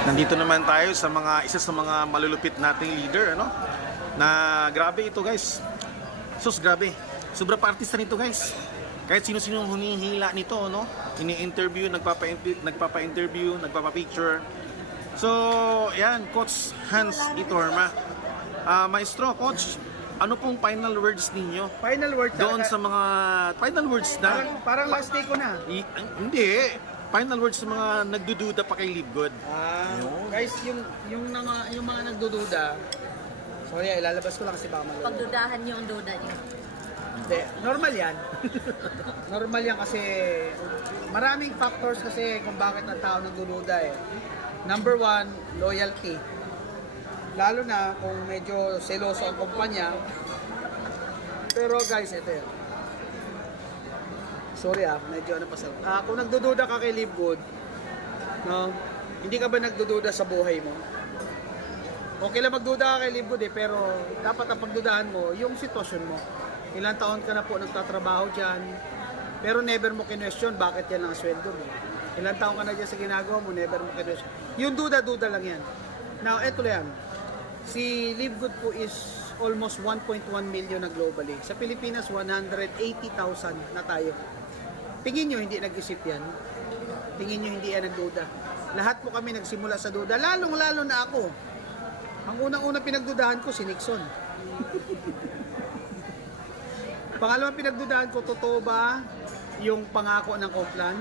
Nandito naman tayo sa isa sa mga malulupit nating leader, ano? Na grabe ito, guys. Sus, grabe. Sobra pa artista nito, guys. Kahit sino-sino hunihila nito, no? Ini-interview, nagpapa-interview, nagpapa-picture. So, yan, Coach Hans Itorma. Maestro, Coach, ano pong final words ninyo? Final word Doon sa mga final words na parang last day ko na. hindi, final words sa mga nagdududa pa kay Livgood. Guys, yung mga nagdududa, sorry, ilalabas ko lang kasi baka malulog. Pagdudahan niyo ang duda niyo. Hindi, normal yan. Normal yan kasi maraming factors kasi kung bakit ang tao nagdududa eh. Number one, loyalty. Lalo na kung medyo seloso ang kumpanya. Pero guys, ito yan. Sorry medyo ano pa sir. Kung nagdududa ka kay Livgood, no, hindi ka ba nagdududa sa buhay mo? Okay lang magduda ka kay Livgood pero dapat ang pagdudahan mo, yung sitwasyon mo. Ilang taon ka na po nagtatrabaho dyan, pero never mo kinwestiyon bakit yan ang sweldo mo. Ilang taon ka na dyan sa ginagawa mo, never mo kinwestiyon. Yung duda-duda lang yan. Now, eto lang. Si Livgood po is almost 1.1 million na globally. Sa Pilipinas, 180,000 na tayo. Tingin nyo hindi nag-isip yan? Tingin nyo hindi yan nagduda? Lahat po kami nagsimula sa duda, lalong-lalo na ako. Ang unang-unang pinagdudahan ko si Nixon. Pangalawang pinagdudahan ko, totoo ba yung pangako ng Koplan?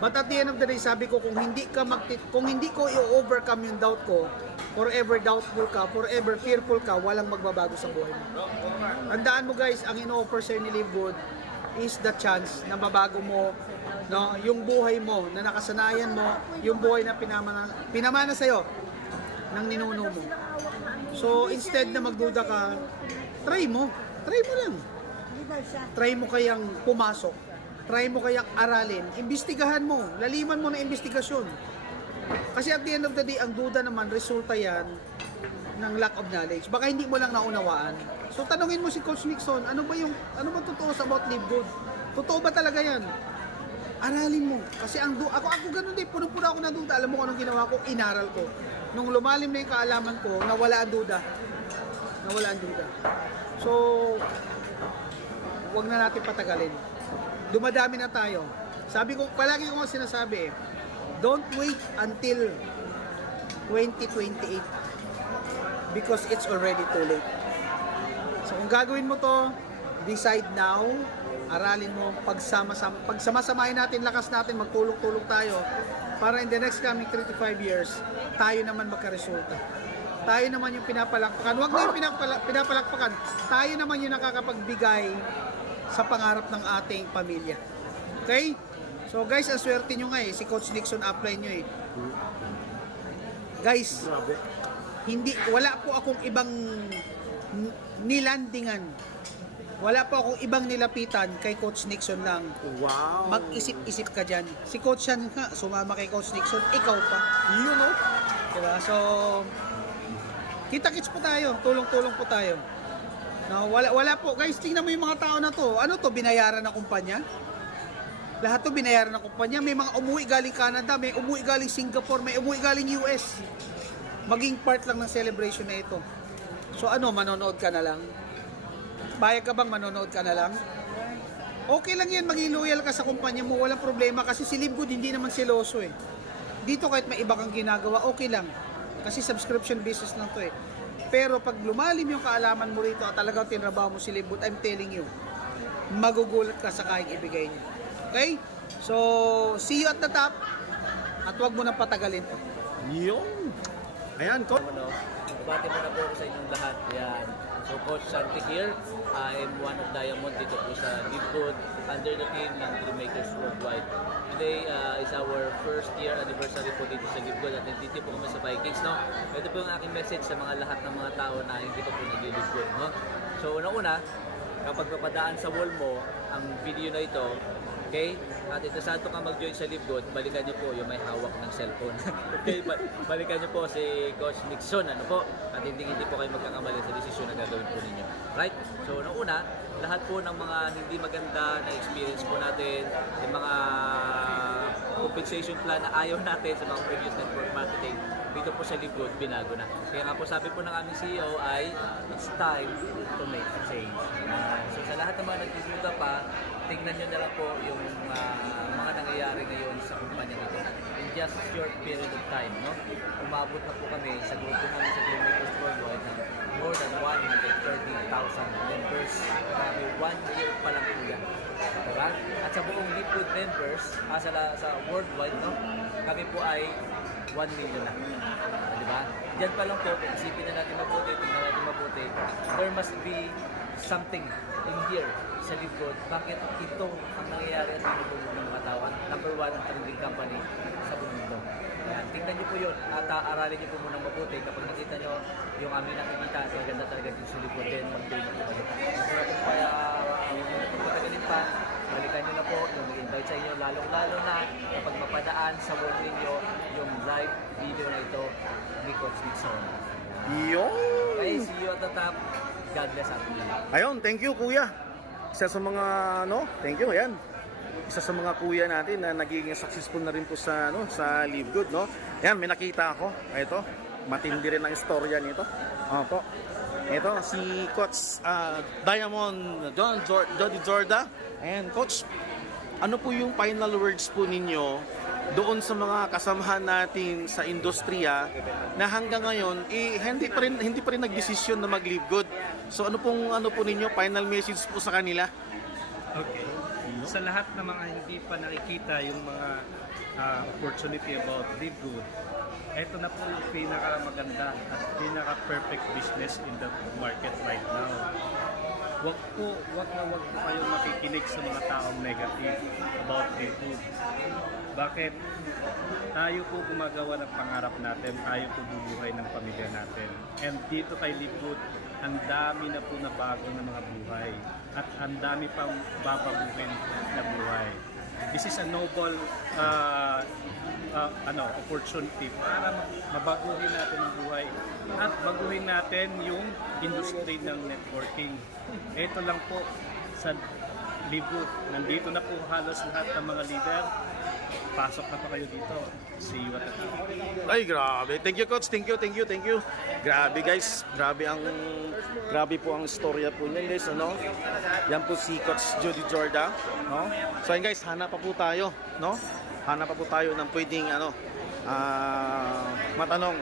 But at the end of the day, sabi ko, kung hindi ko i-overcome yung doubt ko, forever doubtful ka, forever fearful ka, walang magbabago sa buhay mo. Tandaan mo guys, ang ino-offer sa'yo ni Livgood is the chance na mabago mo, no, yung buhay mo, na nakasanayan mo, yung buhay na pinamana sa'yo ng ninuno mo. So, instead na magduda ka, try mo lang. Try mo kayang pumasok, try mo kayang aralin, imbestigahan mo, laliman mo na investigasyon. Kasi at the end of the day, ang duda naman, resulta yan ng lack of knowledge. Baka hindi mo lang naunawaan. So tanungin mo si Coach Nixon, ano ba totoo sa about Livgood? Totoo ba talaga yan? Aralin mo. Kasi ako ganun din, puno-puno ako ng duda. Alam mo kung anong ginawa ko? Inaral ko. Nung lumalim na yung kaalaman ko, nawala ang duda. So, wag na natin patagalin. Dumadami na tayo. Sabi ko, palagi ko nga sinasabi, don't wait until 2028 because it's already too late. So kung gagawin mo to, decide now, aralin mo, pagsamasamahin natin, lakas natin, magtulong-tulong tayo para in the next coming 3 to 5 years, tayo naman magkaresulta. Tayo naman yung pinapalakpakan. Huwag na yung pinapalakpakan. Tayo naman yung nakakapagbigay sa pangarap ng ating pamilya. Okay? So guys, ang swerte nyo nga si Coach Nixon apply nyo Guys, wala po akong ibang nilandingan. Wala po akong ibang nilapitan kay Coach Nixon lang. Wow. Mag-isip-isip ka dyan. Si Coach Chan nga, sumama kay Coach Nixon, ikaw pa. Yun, no? Diba? So, kita-kits po tayo, tulong-tulong po tayo. No, wala po. Guys, tingnan mo yung mga tao na to. Ano to, binayaran ng kumpanya? Lahat to binayaran ng kumpanya. May mga umuwi galing Canada, may umuwi galing Singapore, may umuwi galing US. Maging part lang ng celebration na ito. So ano, manonood ka na lang? Bayag ka bang manonood ka na lang? Okay lang yan, maging loyal ka sa kumpanya mo, walang problema. Kasi si Livgood hindi naman seloso Dito kahit may iba kang ginagawa, okay lang. Kasi subscription business lang to Pero pag lumalim yung kaalaman mo rito at talagang tinrabaho mo si Livgood, I'm telling you, magugulat ka sa kayang ibigay niya. Okay? So, see you at the top. At huwag mo nang patagalin. Yun. Ayan, Coach. Bati mo na po sa inyong lahat. Yan. So, Coach Santi here. I am one of Diamond dito po sa Livgood under the team ng Dreammakers Worldwide. Today is our first year anniversary po dito sa Livgood at nandito po kami sa Vikings. No? Ito po yung aking message sa mga lahat ng mga tao na hindi pa po nag-Livgood. No? So, una-una, kapag papadaan sa wall mo ang video na ito, okay? At interesado ka mag-join sa Livgood, balikan niyo po yung may hawak ng cellphone. Okay? Balikan niyo po si Coach Nixon, ano po? At hindi po kayo magkakamali sa desisyon na gagawin po ninyo. Right? So, una, lahat po ng mga hindi maganda na experience po natin, yung mga compensation plan na ayaw natin sa mga previous network marketing, dito po sa Live Good, binago na. Kaya nga po sabi po ng aming CEO ay, it's time to make a change. So sa lahat ng mga nagsusuga pa, tingnan nyo na lang po yung mga nangyayari ngayon sa kumpanya nito. In just short period of time, no? Umabot na po kami sa grupo namin sa Greenmakers Worldwide ng more than 130,000 members. Grabe, 1 year pa lang po yan. Diba? At sa buong Live Good members, sa worldwide, no? Kami po ay 1 million na. Diba? Diyan pa lang po, kung isipin na natin mabuti, tingnan natin mabuti, there must be something in here sa Live Good. Bakit ito ang nangyayari at binibog ng mga tao? At number 1 ang trending company sa buong mundo. Ayan, tingnan nyo po yun at aralin nyo po muna mabuti. Kapag nakita nyo yung aming nakikita, maganda talaga yung sa Live Good din, mag-pay na po kayo. Kung po kaya pagpatagalin pa, balikan nyo na po yung mag-invite sa inyo, lalong-lalo na kapag mapadaan sa wall ninyo yung live video na ito ni Coach Nixon. Yun! Okay, see you at the top. God bless atin. Ayun, thank you kuya. Isa sa mga thank you, ayan. Isa sa mga kuya natin na nagiging successful na rin po sa sa Live Good, no. Ayan, may nakita ako. Ito, matindi rin ang istorya nito. Opo. Ito si Coach Diamond Jody Jorda. Ayan, Coach. Ano po yung final words po ninyo doon sa mga kasamahan natin sa industriya na hanggang ngayon hindi pa rin nagdesisyon na mag-Live Good. So ano po ninyo final message po sa kanila? Okay. Sa lahat ng mga hindi pa nakikita yung mga opportunity about Live Good, ito na po yung pinakamaganda at pinaka-perfect business in the market right now. Wag po kayong makikinig sa mga taong negative about Live Good. Bakit? Tayo po gumagawa ng pangarap natin, tayo po bubuhay ng pamilya natin. And dito kay Live Good, ang dami na po na bago ng mga buhay at ang dami pang babaguhin na buhay. This is a noble opportunity para mabaguhin natin ang buhay at baguhin natin yung industry ng networking. Ito lang po sa Live Good. Nandito na po halos lahat ng mga leader. Pasok na pa kayo dito. See you at the top. Ay, grabe. Thank you, Coach. Thank you. Grabe, guys. Grabe po ang istorya po niyan, guys. Yan po si Coach Jody Jorda. No? So, yun, guys, hanap pa po tayo. No? Hanap pa po tayo ng pwedeng matanong